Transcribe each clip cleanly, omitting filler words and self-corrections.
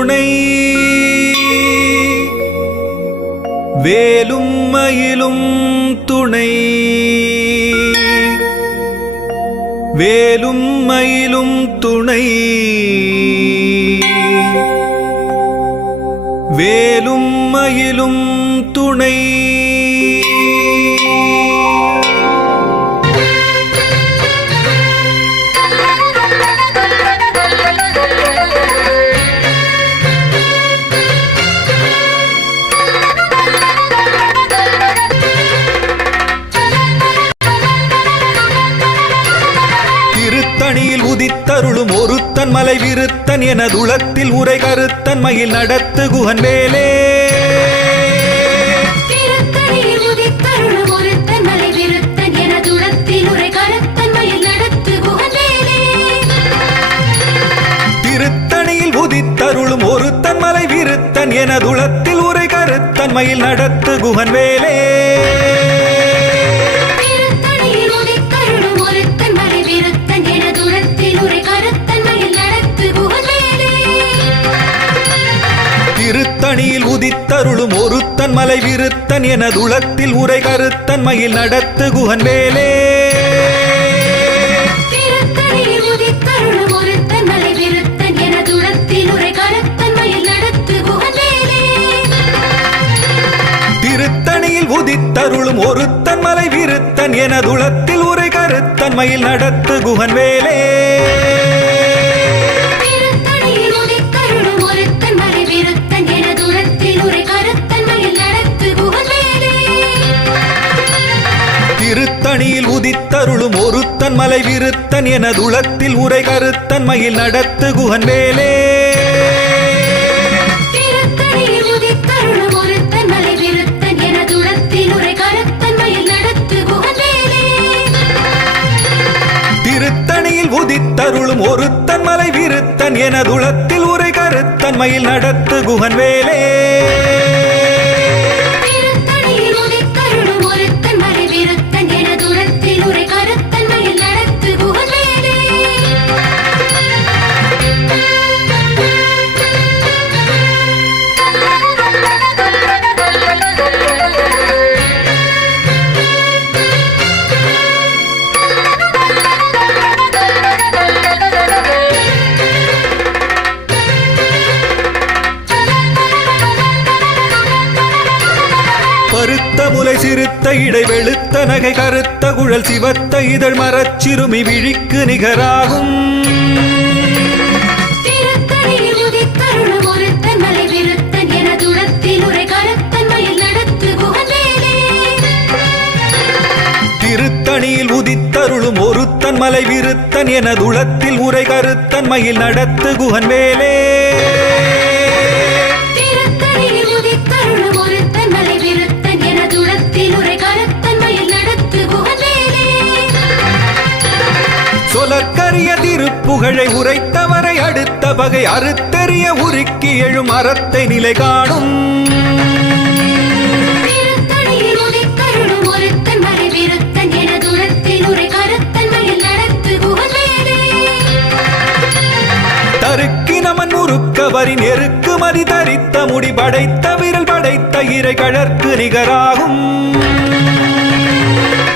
துணை வேலும் மயிலும் துணை வேலும் மயிலும் துணை வேலும் மயிலும் துணை திருத்தணியில் உதித்தருளும் ஒருத்தன் மலை விருத்தன் எனதுளத்தில் உரை கருத்தன் மயில் நடத்து குகன் வேலே திருத்தணியில் உதித்தருளும் ஒருத்தன் மலை விருத்தன் எனதுளத்தில் உரை கருத்தன் மயில் நடத்து குகன் வேலே திருத்தணியில் உதித்தருளும் ஒருத்தன் மலை விருத்தன் எனதுளத்தில் உரை கருத்தன் மயில் நடத்து குகன் வேலே திருத்தணியில் உதித்தருளும் ஒருத்தன் மலை விருத்தன் எனதுளத்தில் உரை கருத்தன் மயில் நடத்து குகன் வேலே திருத்தணியில் உதித்தருளும் ஒருத்தன் மலை விருத்தன் எனதுளத்தில் உரை கருத்தன் மயில் நடத்து குகன் வேலே திருத்தணியில் உதித்தருளும் ஒருத்தன் மலை விருத்தன் எனதுளத்தில் உரை கருத்தன் மயில் நடத்து குகன் வேலே திருத்தணியில் உதித்தருளும் ஒருத்தன் மலை விருத்தன் எனதுளத்தில் உரை கருத்தன் மயில் நடத்து குகன் வேலே திருத்தணியில் உதித்தருளும் ஒருத்தன் மலை விருத்தன் எனதுளத்தில் உரை கருத்தன் மயில் நடத்து குகன் வேலே திருத்தணியில் உதித்தருளும் ஒருத்தன் மலை விருத்தன் எனதுளத்தில் உரை கருத்தன் மயில் நடத்து குகன் வேலே பருத்த முலை சிறுத்த இடை வெளுத்த நகை கருத்த குழல் சிவத்த இதழ் மரச்சிறுமி விழிக்கு நிகராகும் திருத்தணியில் உதித்தருளும் ஒருத்தன் மலை விருத்தன் எனதுளத்தில் உரை கருத்தன் மயில் நடத்து குகன் வேலே திருத்தணியில் உதித்தருளும் ஒருத்தன் மலை விருத்தன் எனதுளத்தில் உரை கருத்தன் மயில் நடத்து குகன் வேலே திருத்தணியில் உதித்தருளும் ஒருத்தன் மலை விருத்தன் எனதுளத்தில் உரை கருத்தன் மயில் நடத்து குகன் வேலே சொலற்கரிய திருப்புகழை உரைத்தவரை அடுத்த வகை அறுத்தெறிய உருக்கி எழும் அறத்தை நிலை காணும் திருத்தணியில் உதித்தருளும் ஒருத்தன் மலை விருத்தன் எனதுளத்தில் உரை கருத்தன் மயில் நடத்து குகன் வேலே தருக்கினமன் உருக்கவரின் எருக்கு மதி தரித்த முடி படைத்த விரல் படைத்த இறை கழற்கு நிகராகும்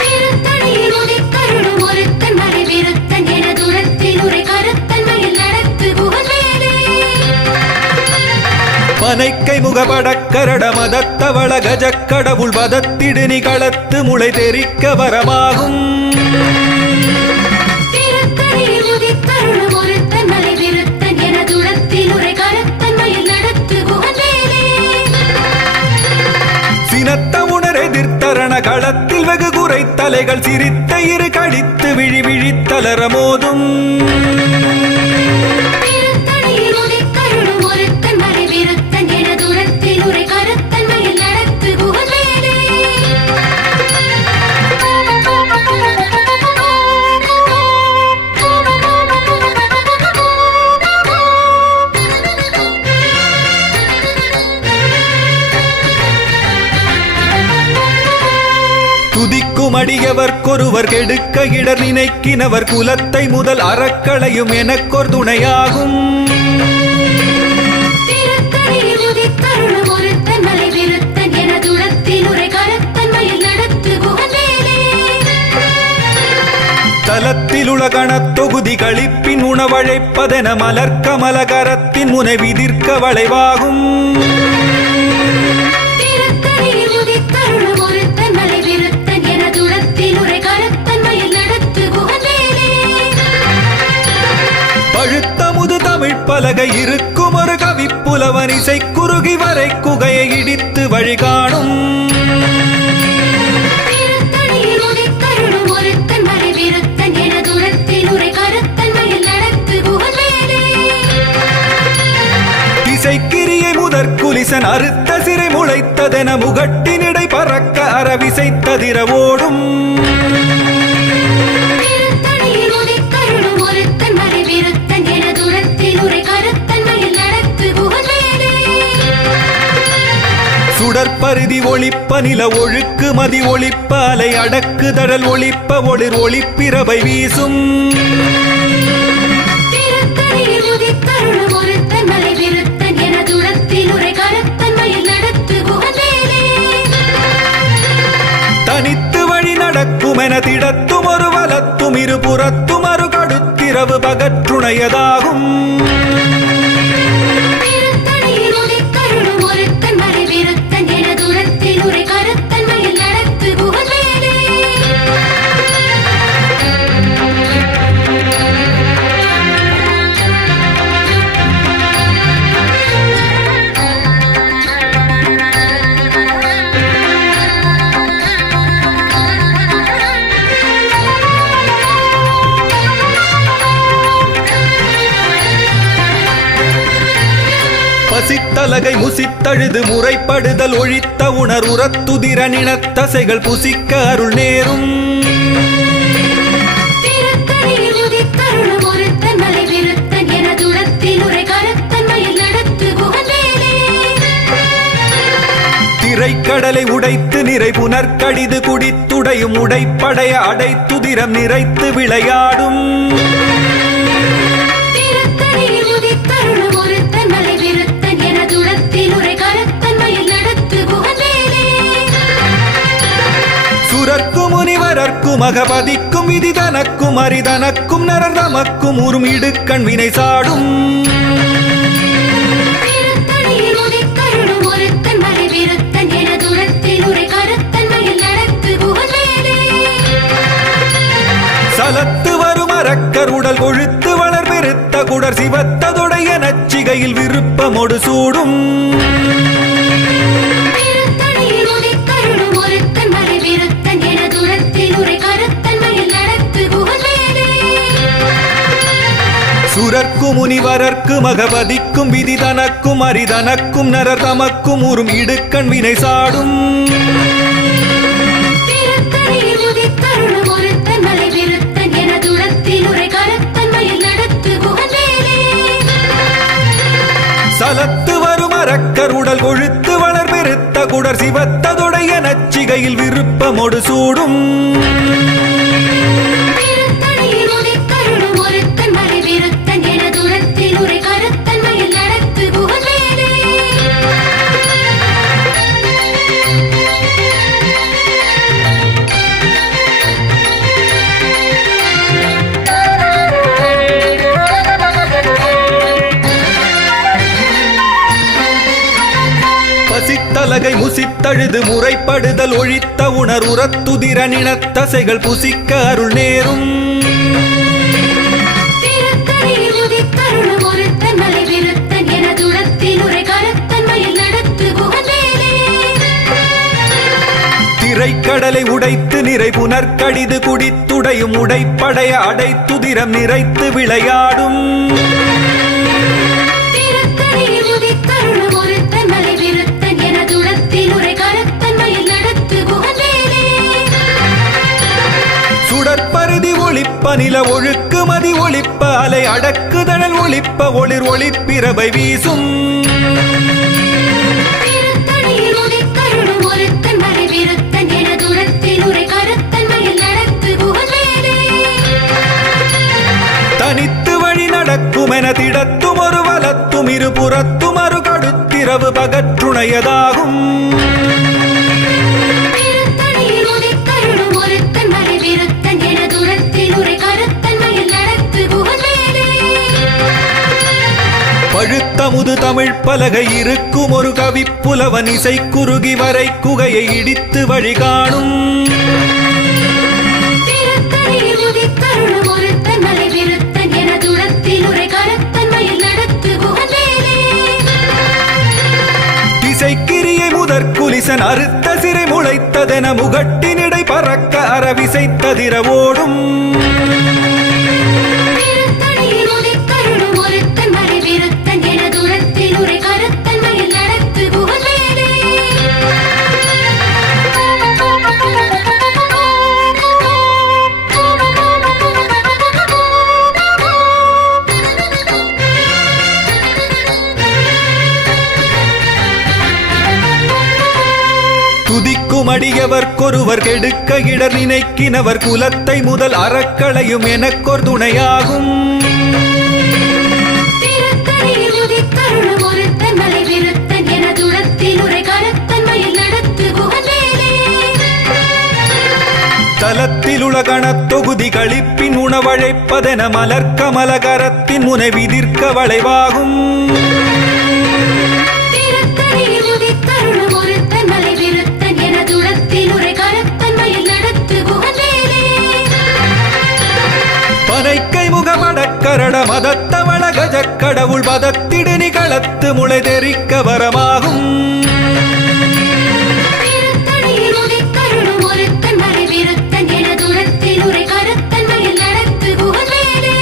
திருத்தணியில் உதித்தருளும் ஒருத்தன் மலை விருத்தன் எனதுளத்தில் உரை கருத்தன் மயில் நடத்து குகன் வேலே பனைக்கை முகபடக்கரட மதத்தவள கஜக்கடவுள் வதத்திடு நிகளத்து முளை தெரிக்க வரமாகும் திருத்தணியில் உதித்தருளும் ஒருத்தன் மலை விருத்தன் எனதுளத்தில் உரை கருத்தன் மயில் நடத்து குகன் வேலே சினத்த உணர் எதிர்த்தரண களத்தில் வெகு குறை தலைகள் சிரித்த இரு கடித்து விழி விழித்தலர மோதும் திருத்தணியில் உதித்தருளும் ஒருத்தன் மலை விருத்தன் எனதுளத்தில் உரை கருத்தன் மயில் நடத்து குகன் வேலே துதிக்கும் அடியவர்க்கொருவர் கெடுக்க இடர் நினைக்கினவர் குலத்தை முதல் அறக்களையும் எனக்கொரு துணையாகும் உலகணத் தொகுதி களிப்பின் உணவழைப்பதென மலர்க்கமலகரத்தின் முனை விதிர்க்க வளைவாகும். திருத்தணியில் உதித்தருளும் ஒருத்தன் மலை விருத்தன் எனதுளத்தில் உரை கருத்தன்மையில் நடத்து குகந்தேலே. பழுத்தமுது தமிழ் பலகை இருக்கும் ஒரு கவிப்புலவன் இசை குறுகி வரை குகையை இடித்து வழிகாணும். திருத்தணியில் உதித்தருளும் ஒருத்தன் மலை விருத்தன் எனதுளத்தில் உரை கருத்தன்மையில் நடத்து குகந்தேலே. திசைக்கிரியை முதற் குலிசன் அறுத்த சிறை முளைத்ததென முகட்டினிடை பறக்க அறவிசைத்ததிர ஓடும். திருத்தணியில் உதித்தருளும் ஒருத்தன் மலை விருத்தன் எனதுளத்தில் உரை கருத்தன்மையில் நடத்து குகந்தேலே. சுடற்பருதி ஒளிப்ப நில ஒழுக்கு மதி ஒளிப்ப அலை அடக்கு தடல் ஒளிப்ப ஒளிர் ஒளிப்பிரவை வீசும். திருத்தணியில் உதித்தருளும் ஒருத்தன் மலை விருத்தன் எனதுளத்தில் உரை கருத்தன்மையில் நடத்து குகந்தேலே. தனித்து வழி நடக்குமென திடத்தும் ஒரு வலத்தும் இருபுறத்தும் அரு கடுத்திரவு பகற்றுணையதாகும். திருத்தணியில் உதித்தருளும் ஒருத்தன் மலை விருத்தன் எனதுளத்தில் உரை கருத்தன்மையில் நடத்து குகந்தேலே. பசித்தலகை முசித்தழுது முறைப்படுதல் ஒழித்த உணர் உரத்துதிர நினத்தசைகள் புசிக்க அருள் நேரும். திருத்தணியில் உதித்தருளும் ஒருத்தன் மலை விருத்தன் எனதுளத்தில் உரை கருத்தன்மையில் நடத்து குகந்தேலே. திரைக்கடலை உடைத்து நிறை புனர்கடிது குடித்துடையும் உடைப்படைய அடைத்துதிரம் நிறைத்து விளையாடும். திருத்தணியில் உதித்தருளும் ஒருத்தன் மலை விருத்தன் எனதுளத்தில் உரை கருத்தன்மையில் நடத்து குகந்தேலே. சுரர்க்கும் முனிவரர்க்கும் அகபதிக்கும் விதி தனக்கும் அரிதனக்கும் நரர் தமக்கும் உறும் இடுக்கண் வினை சாடும். திருத்தணியில் உதித்தருளும் ஒருத்தன் மலை விருத்தன் எனதுளத்தில் உரை கருத்தன்மையில் நடத்து குகந்தேலே. சலத்து வரும் அரக்கர் உடல் கொழுத்து வளர் பெருத்த குடர் சிவத்ததொடைய நச்சிகையில் விருப்பமொடு சூடும். திருத்தணியில் உதித்தருளும் ஒருத்தன் மலை விருத்தன் எனதுளத்தில் உரை கருத்தன்மையில் நடத்து குகந்தேலே. சுரர்க்கும் முனிவரர்க்கும் அகபதிக்கும் விதி தனக்கும் அரிதனக்கும் நரர் தமக்கும் உறும் இடுக்கண் வினை சாடும். திருத்தணியில் உதித்தருளும் ஒருத்தன் மலை விருத்தன் எனதுளத்தில் உரை கருத்தன்மையில் நடத்து குகந்தேலே. சலத்து வரும் அரக்கர் உடல் கொழுத்து வளர் பெருத்த குடர் சிவத்ததொடைய நச்சிகையில் விருப்பமொடு சூடும். திருத்தணியில் உதித்தருளும் ஒருத்தன் மலை விருத்தன் எனதுளத்தில் உரை கருத்தன்மையில் நடத்து குகந்தேலே. பசித்தலகை முசித்தழுது முறைப்படுதல் ஒழித்த உணர் உரத்துதிர நினத்தசைகள் புசிக்க அருள் நேரும். திருத்தணியில் உதித்தருளும் ஒருத்தன் மலை விருத்தன் எனதுளத்தில் உரை கருத்தன்மையில் நடத்து குகந்தேலே. திரைக்கடலை உடைத்து நிறை புனர்கடிது குடித்துடையும் உடைப்படைய அடைத்துதிரம் நிறைத்து விளையாடும். திருத்தணியில் உதித்தருளும் ஒருத்தன் மலை விருத்தன் எனதுளத்தில் உரை கருத்தன்மையில் நடத்து குகந்தேலே. சுடற்பருதி ஒளிப்ப நில ஒழுக்கு மதி ஒளிப்ப அலை அடக்குதழல் ஒளிப்ப ஒளிர் ஒளிப்பிரவை வீசும். திருத்தணியில் உதித்தருளும் ஒருத்தன் மலை விருத்தன் எனதுளத்தில் உரை கருத்தன்மையில் நடத்து குகந்தேலே. தனித்து வழி நடக்குமென திடத்தும் ஒரு வலத்தும் இருபுறத்தும் அரு கடுத்திரவு பகற்றுணையதாகும். திருத்தணியில் உதித்தருளும் ஒருத்தன் மலை விருத்தன் எனதுளத்தில் உரை கருத்தன்மையில் அமுது தமிழ் பலகை இருக்கும் ஒரு கவிப்புலவன் இசை குறுகி வரை குகையை இடித்து வழிகாணும் திருத்தணியில் உதித்தருளும் ஒருத்தன் மலை விருத்தன் எனதுளத்தில் உரை கருத்தன்மையில் நடத்து குகவேலே. திசைக்கிரியை முதற்குலிசன் அறுத்த சிறை முளைத்ததென முகட்டினிடை பறக்க அரவிசைத்ததிர ஓடும் திருத்தணியில் உதித்தருளும் ஒருத்தன் மலை விருத்தன் எனதுளத்தில் உரை கருத்தன்மையில் நடத்து குகவேலே. துதிக்கும் அடியவர்க்கொருவர் கெடுக்க இடர் நினைக்கினவர் குலத்தை முதல் அறக்களையும் எனக்கொர் துணையாகும் திருத்தணியில் உதித்தருளும் ஒருத்தன் மலை விருத்தன் எனதுளத்தில் உரை கருத்தன்மையில் நடத்து குகவேலே. தலத்தில் உலகணத் தொகுதி களிப்பின் உணவழைப்பதென மலர்க்கமலகரத்தின் முனை விதிர்க்க வளைவாகும் திருத்தணியில் உதித்தருளும் ஒருத்தன் மலை விருத்தன் எனதுளத்தில் உரை கருத்தன்மையில் நடத்து குகவேலே. பனைக்கை முகமடக்கரட மதத்தவள கஜக்கடவுள் பதத்திடு நிகளத்து முளை தெரிக்க வரமாகும் திருத்தணியில் உதித்தருளும் ஒருத்தன் மலை விருத்தன் எனதுளத்தில் உரை கருத்தன்மையில் நடத்து குகவேலே.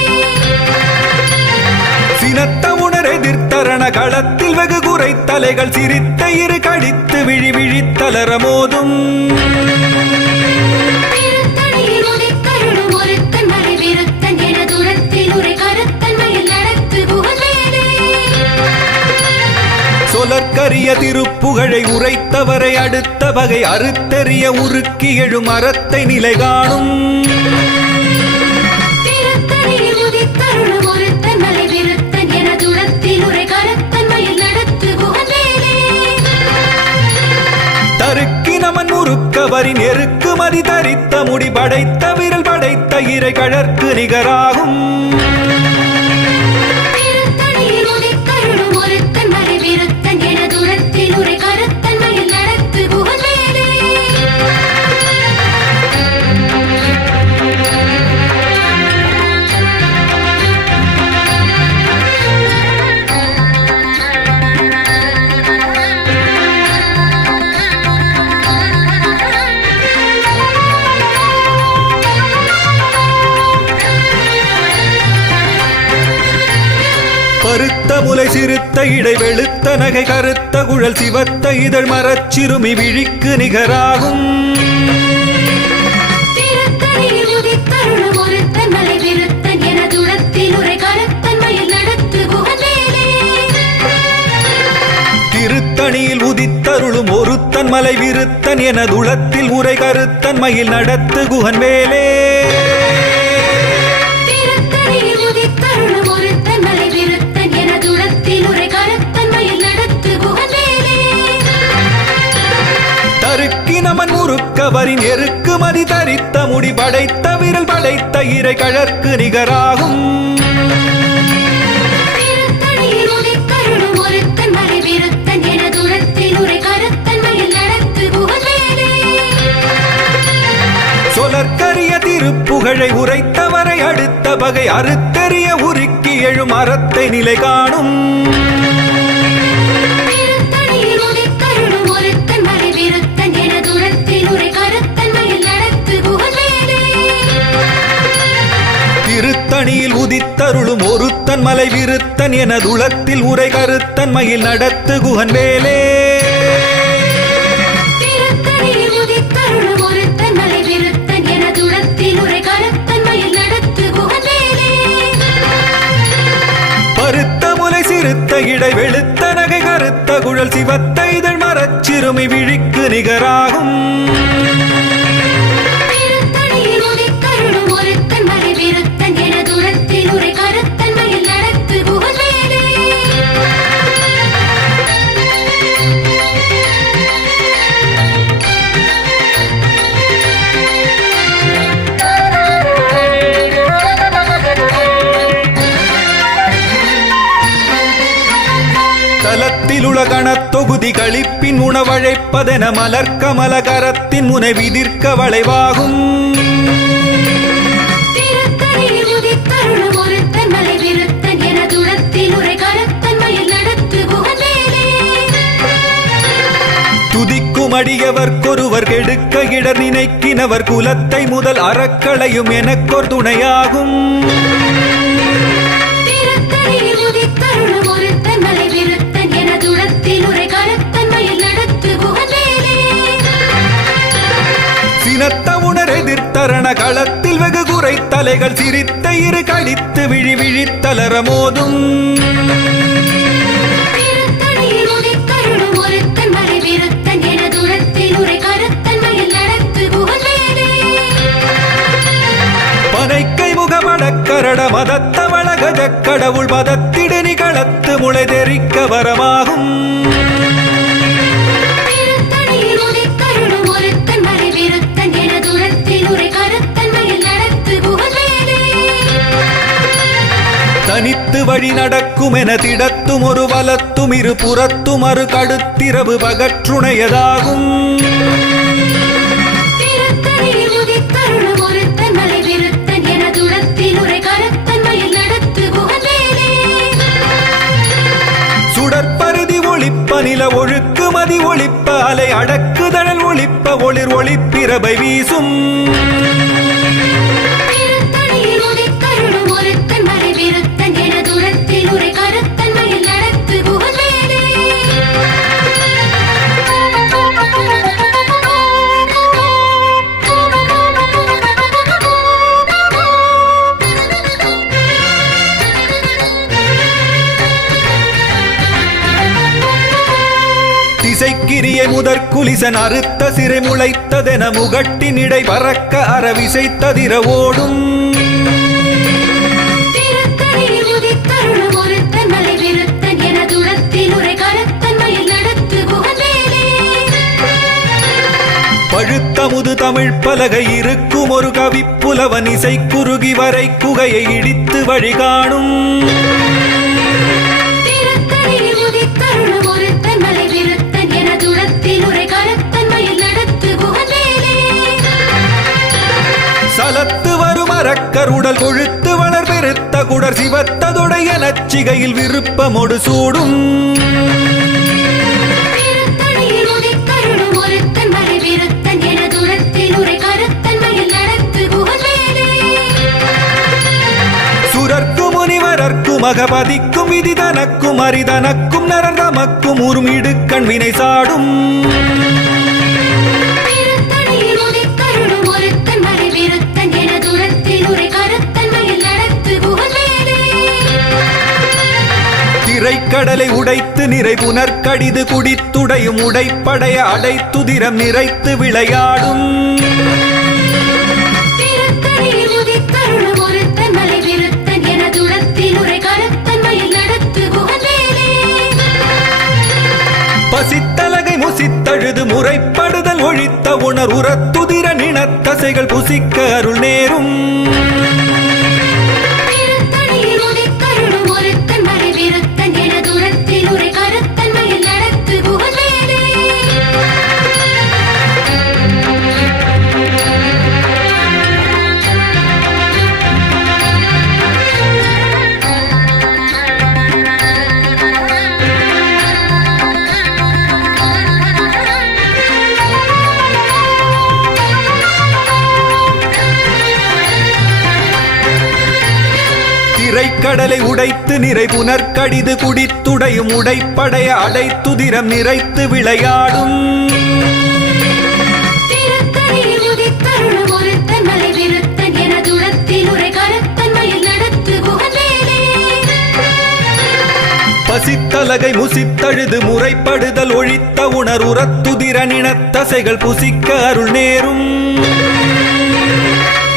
சினத்த உணர் எதிர்த்தரண களத்தில் வெகு குறை தலைகள் சிரித்த இரு கடித்து விழி விழித்தலர மோதும் திருத்தணியில் உதித்தருளும் ஒருத்தன் மலை விருத்தன் எனதுளத்தில் உரை கருத்தன்மையில் நடத்து குகவேலே. சொலற்கரிய திருப்புகழை உரைத்தவரை அடுத்த வகை அறுத்தெறிய உருக்கி எழும் அறத்தை நிலை காணும் திருத்தணியில் உதித்தருளும் ஒருத்தன் மலை விருத்தன் எனதுளத்தில் உரை கருத்தன்மையில் நடத்து குகவேலே. தருக்கினமன் முறுக்கவரின் எருக்கு மதி தரித்த முடி படைத்த விரல் படைத்த இறை கழற்கு நிகராகும் திருத்தணியில் உதித்தருளும் ஒருத்தன் மலை விருத்தன் எனதுளத்தில் உரை கருத்தன்மையில் நடத்து குகவேலே. பருத்த முலை சிறுத்த இடை வெளுத்த நகை கருத்த குழல் சிவத்த இதழ் மரச்சிறுமி விழிக்கு நிகராகும் திருத்தணியில் உதித்தருளும் ஒருத்தன் மலை விருத்தன் எனதுளத்தில் உரை கருத்தன்மையில் நடத்து குகவேலே. திருத்தணியில் உதித்தருளும் ஒருத்தன் மலை விருத்தன் எனதுளத்தில் உரை கருத்தன்மையில் நடத்து குகன் வேலே திருத்தணியில் உதித்தருளும் ஒருத்தன் மலை விருத்தன் எனதுளத்தில் உரை கருத்தன்மையில் நடத்து குகவேலே. தருக்கினமன் முறுக்கவரின் எருக்கு மதி தரித்த முடி படைத்த விரல் படைத்த இறை கழற்கு நிகராகும் திருத்தணியில் உதித்தருளும் ஒருத்தன் மலை விருத்தன் எனதுளத்தில் உரை கருத்தன்மையில் நடத்து குகவேலே. சொலற்கரிய திருப்புகழை உரைத்தவரை அடுத்த வகை அறுத்தெறிய உருக்கி எழும் அறத்தை நிலை காணும் திருத்தணியில் உதித்தருளும் ஒருத்தன் மலை விருத்தன் எனதுளத்தில் உரை கருத்தன்மையில் நடத்து குகவேலே. திருத்தணியில் உதித்தருளும் ஒருத்தன் மலை விருத்தன் எனதுளத்தில் உரை கருத்தன்மையில் நடத்து குகன் வேலே திருத்தணியில் உதித்தருளும் ஒருத்தன் மலை விருத்தன் எனதுளத்தில் உரை கருத்தன்மையில் நடத்து குகவேலே. பருத்த முலை சிறுத்த இடை வெளுத்த நகை கருத்த குழல் சிவத்த இதழ் மரச்சிறுமி விழிக்கு நிகராகும் திருத்தணியில் உதித்தருளும் ஒருத்தன் மலை விருத்தன் எனதுளத்தில் உரை கருத்தன்மையில் நடத்து குகவேலே. தலத்திலுள கணத்தொகுதி களிப்பின் உணவழைப்பதென மலர்க்கமல கரத்தின் முனை விதிர்க்க வளைவாகும் திருத்தணியில் உதித்தருளும் ஒருத்தன் மலை விருத்தன் எனதுளத்தில் உரை கருத்தன்மையில் நடத்து குகந்தேலே துதிக்கும் அடியவர்க்கொருவர் கெடுக்க இடர் நினைக்கினவர் குலத்தை முதல் அறக்களையும் எனக்கொரு துணையாகும் திருத்தணியில் உதித்தருளும் ஒருத்தன் மலை விருத்தன் எனதுளத்தில் உரை கருத்தன்மையில் நடத்து குகந்தேலே சினத்த உணர் எதிர்த்தரண களத்தில் வெகு குறை தலைகள் சிரித்த இரு கழித்து விழி விழித்தலர மோதும் திருத்தணியில் உதித்தருளும் ஒருத்தன் மலை விருத்தன் எனதுளத்தில் உரை கருத்தன்மையில் நடத்து குகந்தேலே பனைக்கை முகமடக்கரட மதத்தவள கஜக் கடவுள் மதத்திடு நிகழத்து முளை தெரிக்க வரமாகும் திருத்தணியில் உதித்தருளும் ஒருத்தன் மலை விருத்தன் எனதுளத்தில் உரை கருத்தன்மையில் நடத்து குகந்தேலே தனித்து வழி நடக்கும் என திடத்தும் ஒரு வலத்தும் இரு புறத்தும் அரு கடுத்திரவு பகற்றுணையதாகும் திருத்தணியில் உதித்தருளும் ஒருத்தன் மலை விருத்தன் எனதுளத்தில் உரை கருத்தன்மையில் நடத்து குகந்தேலே சுடற்பருதி ஒளிப்ப நில ஒழுக்கு மதி ஒளிப்ப அலை அடக்குதழல் ஒளிப்ப ஒளிர் ஒளிப்பிரபை வீசும் திருத்தணியில் உதித்தருளும் ஒருத்தன் மலை விருத்தன் எனதுளத்தில் உரை கருத்தன்மையில் நடத்து குகந்தேலே திசைக்கிரியை முதற்குலிசன் அறுத்த சிறை முளைத்ததென முகட்டினிடை பறக்க அறவிசைத்ததிர ஓடும் திருத்தணியில் உதித்தருளும் ஒருத்தன் மலை விருத்தன் எனதுளத்தில் உரை கருத்தன்மையில் நடத்து குகந்தேலே பழுத்தமுது தமிழ் பலகை இருக்கும் ஒரு கவிப்புலவன் இசை குறுகி வரை குகையை இடித்து வழிகாணும் திருத்தணியில் உதித்தருளும் ஒருத்தன் மலை விருத்தன் எனதுளத்தில் உரை கருத்தன்மையில் நடத்து குகந்தேலே சலத்து வரும் அரக்கருடல் கொழுத்து வளர் பெருத்த குடர் சிவத்ததுடைய நச்சிகையில் விருப்பமொடு சூடும் திருத்தணியில் உதித்தருளும் ஒருத்தன் மலை விருத்தன் எனதுளத்தில் உரை கருத்தன்மையில் நடத்து குகந்தேலே சுரர்க்கு முனிவரர்க்கும் மகபதிக்கும் விதி தனக்கும் அரிதனக்கும் நரந்தமக்கும் உருமிடு கண்வினை சாடும் திருத்தணியில் உதித்தருளும் ஒருத்தன் மலை விருத்தன் எனதுளத்தில் உரை கருத்தன்மையில் நடத்து குகந்தேலே திரைக்கடலை உடைத்து நிறை புனர்கடிது குடித்துடையும் உடைப்படைய அடைத்துதிரம் நிறைத்து விளையாடும் திருத்தணியில் உதித்தருளும் ஒருத்தன் மலை விருத்தன் எனதுளத்தில் உரை கருத்தன்மையில் நடத்து குகந்தேலே பசித்தலகை முசித்தழுது முறைப்படுதல் ஒழித்த உணர் உரத்துதிர நினத்தசைகள் புசிக்க அருள் நேரும் திருத்தணியில் உதித்தருளும் ஒருத்தன் மலை விருத்தன் எனதுளத்தில் உரை கருத்தன்மையில் நடத்து குகந்தேலே திரைக்கடலை உடைத்து நிறை புனர்கடிது குடித்துடையும் உடைப்படைய அடைத்துதிரம் நிறைத்து விளையாடும் திருத்தணியில் உதித்தருளும் ஒருத்தன் மலை விருத்தன் எனதுளத்தில் உரை கருத்தன்மையில் நடத்து குகந்தேலே பசித்தலகை முசித்தழுது முறைப்படுதல் ஒழித்த உணர் உரத்துதிர நினத்தசைகள் புசிக்க அருள் நேரும்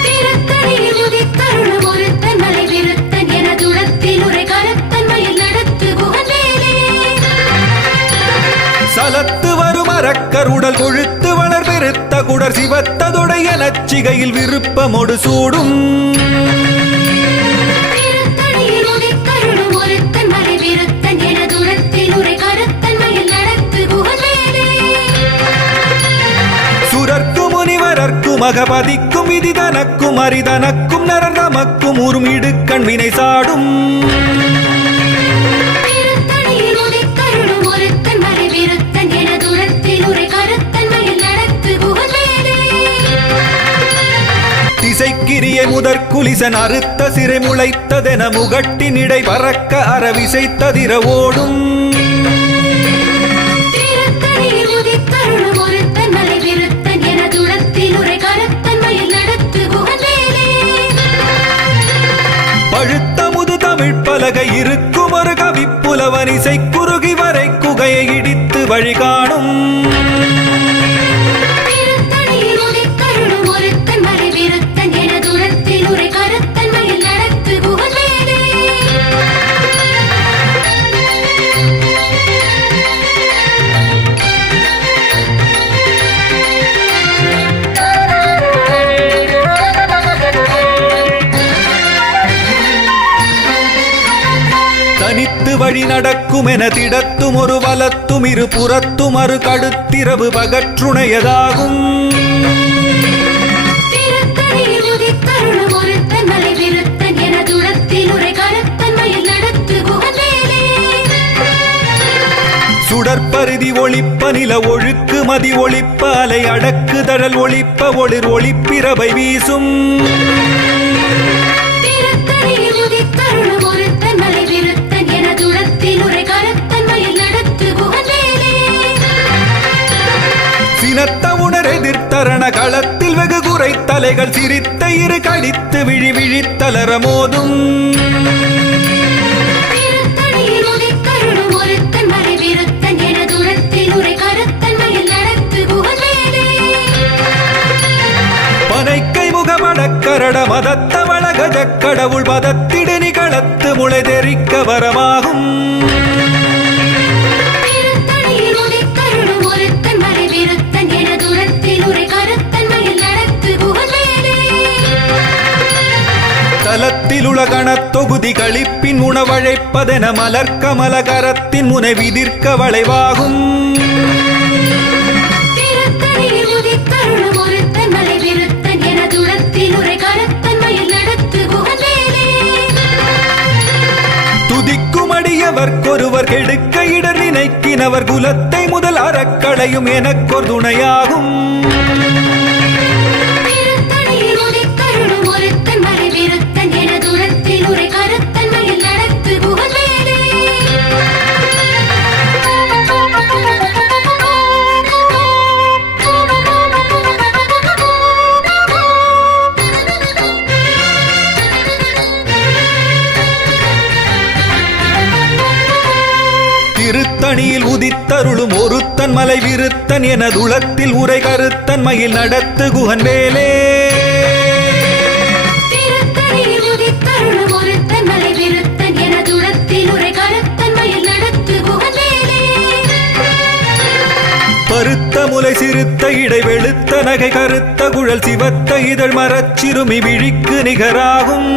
திருத்தணியில் உதித்தருளும் ஒருத்தன் மலை விருத்தன் எனதுளத்தில் உரை கருத்தன்மையில் நடத்து குகந்தேலே சலத்து வரும் அரக்கருடல் கொழுத்து வளர் பெருத்த குடர் சிவத்ததுடைய நச்சிகையில் விருப்பமொடு சூடும் திருத்தணியில் உதித்தருளும் ஒருத்தன் மலை விருத்தன் எனதுளத்தில் உரை மகபதிக்கும் விதி தனக்கும் அரிதனக்கும் நரர் தமக்கும் உறும் இடுக்கண் வினை சாடும் திருத்தணியில் உதித்தருளும் ஒருத்தன் மலை விருத்தன் எனது உளத்தில் உரை கருத்தன்மையில் நடத்து குகவேலே. திசைக்கிரிய முதற்குலிசன் அறுத்த சிறை முளைத்ததென முகட்டினிடை பறக்க அறவிசைத்ததிர ஓடும் திருத்தணியில் உதித்தருளும் ஒருத்தன் மலை விருத்தன் எனது உளத்தில் உரை கருத்தன்மையில் நடத்து குகவேலே. பழுத்த முது தமிழ் பலகை இருக்கும் ஒரு கவிப்புலவன் இசை குறுகி வரை குகையை இடித்து வழி காணும் திருத்தணியில் உதித்தருளும் ஒருத்தன் மலை விருத்தன் எனது உளத்தில் உரை கருத்தன்மையில் நடத்து குகவேலே. தனித்து வழி நடக்கும் என திடத்தும் ஒரு வலத்தும் இரு புறத்தும் அரு கடுத்திரவு பகற்றுணையதாகும் திருத்தணியில் உதித்தருளும் ஒருத்தன் மலை விருத்தன் எனது உளத்தில் உரை கருத்தன்மையில் நடத்து குகவேலே. சுடற்பருதி ஒளிப்ப நில ஒழுக்கு மதி ஒளிப்ப அலை அடக்கு தழல் ஒளிப்ப ஒளிர் ஒளிப்பிரவை வீசும் திருத்தணியில் உதித்தருளும் ஒருத்தன் மலை விருத்தன் எனது உளத்தில் உரை கருத்தன்மையில் நடத்து குகவேலே. சினத்த உணர் எதிர்த்தரண களத்தில் வெகு குறை தலைகள் சிரித்த இரு கடித்து விழி விழித்தலர மோதும் திருத்தணியில் உதித்தருளும் ஒருத்தன் மலை விருத்தன் எனது உளத்தில் உரை கருத்தன்மையில் நடத்து குகவேலே. பனைக்கை முகமடக்கரட மதத்தவள கஜக் கடவுள் மதத்திடு நிகழத்து முளை தெரிக்க வரமாகும் திருத்தணியில் உதித்தருளும் ஒருத்தன் மலை விருத்தன் எனது உளத்தில் உரை கருத்தன்மையில் நடத்து குகவேலே. தலத்தில் உலகணத் தொகுதி களிப்பின் உணவழைப்பதென மலர்க்கமல கரத்தின் முனை விதிர்க்க வளைவாகும் திருத்தணியில் உதித்தருளும் ஒருத்தன் மலை விருத்தன் எனது உளத்தில் உரை கருத்தன்மையில் நடத்து குகவேலே. துதிக்கும் அடியவர்க்கொருவர் கெடுக்க இடர் நினைக்கினவர் குலத்தை முதல் அறக்களையும் எனக்கொரு துணையாகும் திருத்தணியில் உதித்தருளும் ஒருத்தன் மலை விருத்தன் எனது உளத்தில் உரை கருத்தன்மையில் நடத்து குகவேலே. திருத்தணியில் உதித்தருளும் ஒருத்தன் மலை விருத்தன் எனது உளத்தில் உரை கருத்தன்மையில் நடத்து குகன் வேலே திருத்தணியில் உதித்தருளும் ஒருத்தன் மலை விருத்தன் எனது உளத்தில் உரை கருத்தன்மையில் நடத்து குகவேலே. பருத்த முலை சிறுத்த இடை வெளுத்த நகை கருத்த குழல் சிவத்த இதழ் மரச்சிறுமி விழிக்கு நிகராகும்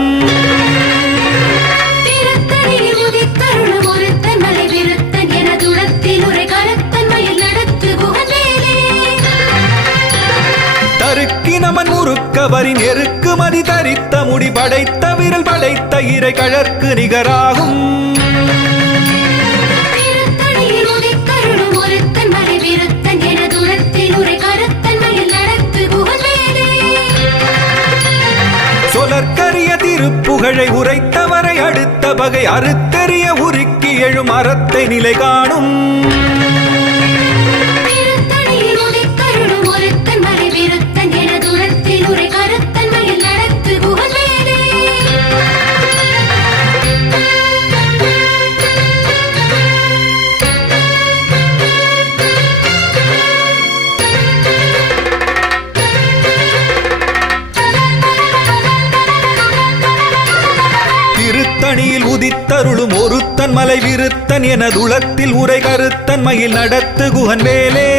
திருத்தணியில் உதித்தருளும் ஒருத்தன் மலை விருத்தன் எனது உளத்தில் உரை கருத்தன்மையில் நடத்து குகவேலே. தருக்கி நமன் முறுக்கவரின் எருக்கு மதி தரித்த முடி படைத்த விரல் படைத்த இறை கழற்கு நிகராகும் திருத்தணியில் உதித்தருளும் ஒருத்தன் மலை விருத்தன் எனது உளத்தில் உரை கருத்தன்மையில் நடத்து குகவேலே. சொலற்கரிய திருப்புகழை உரைத்தவரை அடுத்த பகை அறுத்தெறிய உருக்கி எழும் அறத்தை நிலை காணும் திருத்தணியில் உதித்தருளும் ஒருத்தன் மலை விருத்தன் எனது உளத்தில் உரை கருத்தன்மையில் நடத்து குகவேலே. திருத்தணியில் உதித்தருளும் ஒருத்தன் மலை விருத்தன் எனது உளத்தில் உரை கருத்தன்மையில் நடத்து குகன் வேலே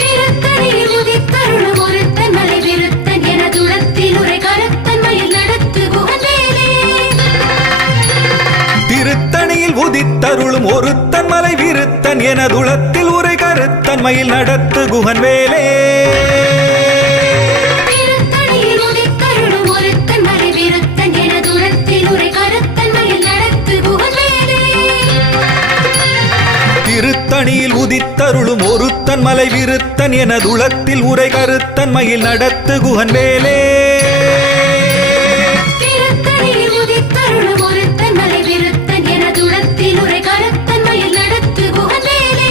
திருத்தணியில் உதித்தருளும் ஒருத்தன் மலை விருத்தன் எனது உளத்தில் உரை கருத்தன்மையில் நடத்து குகவேலே. திருத்தணியில் உதித்தருளும் ஒருத்தன் மலை விருத்தன் எனது உளத்தில் உரை கருத்தன்மையில் நடத்து குகன் வேலே திருத்தணியில் உதித்தருளும் ஒருத்தன் மலை விருத்தன் எனதுளத்தில் உரை கருத்தன் மயில் நடத்து குகன் வேலே. திருத்தணியில் உதித்தருளும் ஒருத்தன் மலை விருத்தன் எனதுளத்தில் உரை கருத்தன் மயில் நடத்து குகன் வேலே.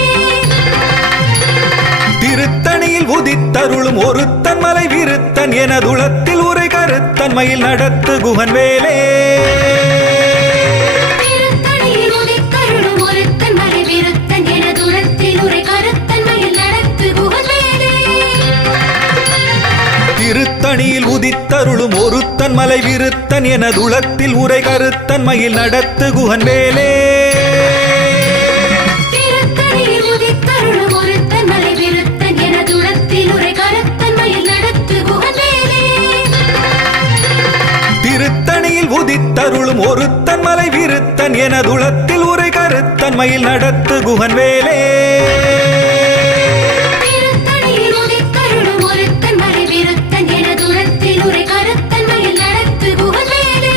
திருத்தணியில் உதித்தருளும் ஒருத்தன் மலை விருத்தன் எனதுளத்தில் உரை கருத்தன் மயில் நடத்து குகன் வேலே. திருத்தணியில் உதித்தருளும் ஒருத்தன் மலை விருத்தன் எனதுளத்தில் உரை கருத்தன் மயில் நடத்து குகன் வேலே. திருத்தணியில் உதித்தருளும் ஒருத்தன் மலை விருத்தன் எனதுளத்தில் உரை கருத்தன் மயில் நடத்து குகன் வேலே. திருத்தணியில் உதித்தருளும் ஒருத்தன் மலை விருத்தன் எனதுளத்தில் உரை கருத்தன் மயில் நடத்து குகன் வேலே. திருத்தணியில் உதித்தருளும் ஒருத்தன் மலை விருத்தன் எனதுளத்தில் உரை கருத்தன் மயில் நடத்து குகன் வேலே. திருத்தணியில் உதித்தருளும் ஒருத்தன் மலை விருத்தன் எனதுளத்தில் உரை கருத்தன் மயில் நடத்து குகன் வேலே.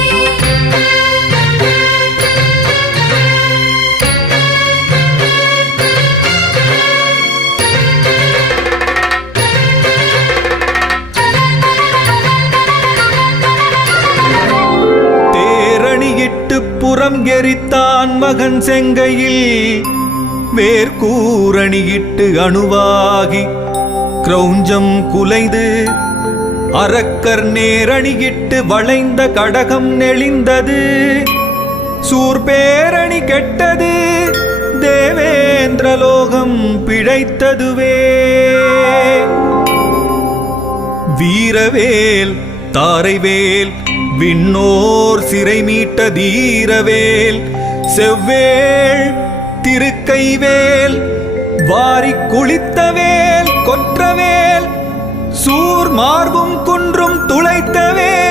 தேரணியிட்டு புறம் எரித்தான் மகன் செங்கையில் வேர்கூரணியிட்டு அணுவாகி கிரௌஞ்சம் குலைந்து அரக்கர் நேரணியிட்டு வளைந்த கடகம் நெளிந்தது. சூர்பேரணி கெட்டது தேவேந்திரலோகம் பிழைத்ததுவே. வீரவேல் தாரைவேல் விண்ணோர் சிறை மீட்ட தீரவேல் செவ்வேள் திருக்கைவேல் வாரிக் குளித்தவேல் கொற்றவேல் சூர் மார்பும் குன்றும் துளைத்தவேல்.